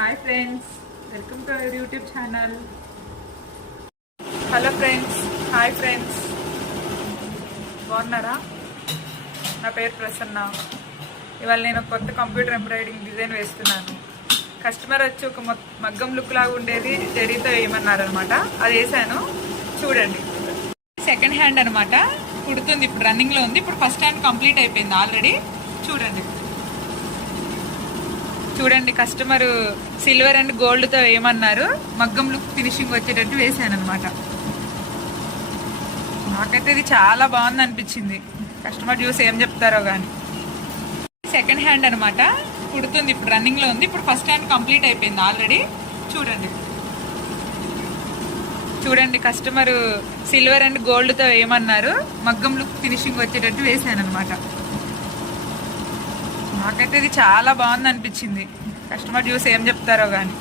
Hi friends, welcome to our YouTube channel. Hello friends, hi friends, బాగున్నారా? నా పేరు ప్రసన్న. ఇవాళ నేను కొత్త కంప్యూటర్ ఎంబ్రాయిడింగ్ డిజైన్ వేస్తున్నాను. కస్టమర్ వచ్చి ఒక మగ్గం లుక్ లాగా ఉండేది జరీతో వేయమన్నారు అనమాట. అది వేసాను, చూడండి. సెకండ్ హ్యాండ్ అనమాట, కుడుతుంది. ఇప్పుడు రన్నింగ్లో ఉంది. ఇప్పుడు ఫస్ట్ హ్యాండ్ కంప్లీట్ అయిపోయింది ఆల్రెడీ. చూడండి చూడండి కస్టమర్ సిల్వర్ అండ్ గోల్డ్తో వేయమన్నారు. మగ్గం లుక్ ఫినిషింగ్ వచ్చేటట్టు వేసాను అనమాట. నాకైతే ఇది చాలా బాగుంది అనిపించింది. కస్టమర్ చూసి ఏం చెప్తారో కానీ. సెకండ్ హ్యాండ్ అనమాట, కుడుతుంది. ఇప్పుడు రన్నింగ్లో ఉంది. ఇప్పుడు ఫస్ట్ హ్యాండ్ కంప్లీట్ అయిపోయింది ఆల్రెడీ. చూడండి కస్టమర్ సిల్వర్ అండ్ గోల్డ్తో వేయమన్నారు. మగ్గం లుక్ ఫినిషింగ్ వచ్చేటట్టు వేసాను అనమాట. నాకైతే ఇది చాలా బాగుంది అనిపించింది. కస్టమర్ చూసి ఏం చెప్తారో కానీ.